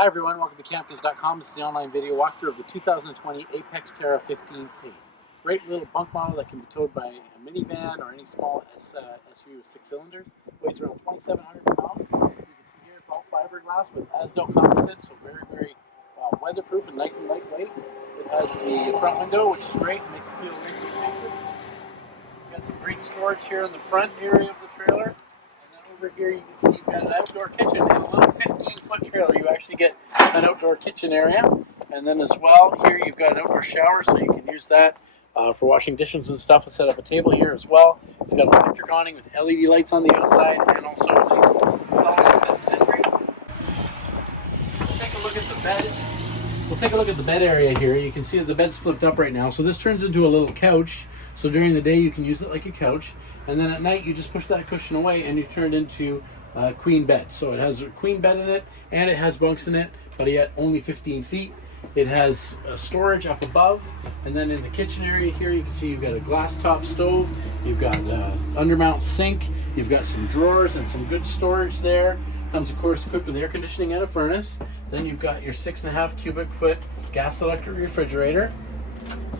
Hi everyone, welcome to Campkins.com. This is the online video walkthrough of the 2020 Apex Tera 15T. Great little bunk model that can be towed by a minivan or any small SUV with 6 cylinders. Weighs around 2,700 pounds. As you can see here, it's all fiberglass with Asdel composite, so very weatherproof and nice and lightweight. It has the front window, which is great, makes it feel nice and spacious. You've got some great storage here in the front area of the trailer. Over here you can see you've got an outdoor kitchen and a little 15-foot trailer. You actually get an outdoor kitchen area, and then as well here you've got an outdoor shower, so you can use that for washing dishes and stuff. I set up a table here as well. It's got an electric awning with LED lights on the outside and also a nice solid step entry. We'll take a look at the bed. We'll take a look at the bed area here. You can see that the bed's flipped up right now, so this turns into a little couch. So during the day you can use it like a couch, and then at night you just push that cushion away and you turn it into a queen bed. So it has a queen bed in it and it has bunks in it, but yet only 15 feet. It has storage up above, and then in the kitchen area here you can see you've got a glass top stove, you've got undermount sink, you've got some drawers and some good storage there. Comes of course equipped with air conditioning and a furnace. Then you've got your 6.5 cubic foot gas electric refrigerator.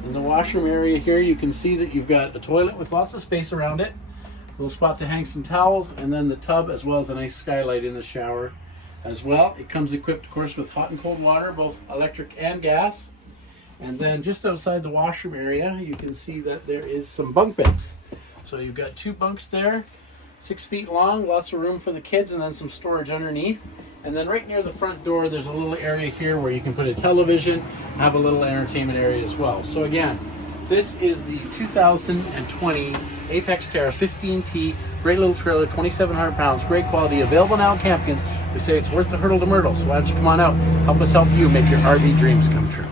In the washroom area here you can see that you've got a toilet with lots of space around it, a little spot to hang some towels, and then the tub as well as a nice skylight in the shower as well. It comes equipped of course with hot and cold water, both electric and gas. And then just outside the washroom area you can see that there is some bunk beds. So you've got 2 bunks there, 6 feet long, lots of room for the kids, and then some storage underneath. And then right near the front door there's a little area here where you can put a television, have a little entertainment area as well. So again, this is the 2020 Apex Tera 15T, great little trailer, 2,700 pounds, great quality, available now at Campkins. We say it's worth the hurdle to myrtle, so why don't you come on out, help us help you make your RV dreams come true.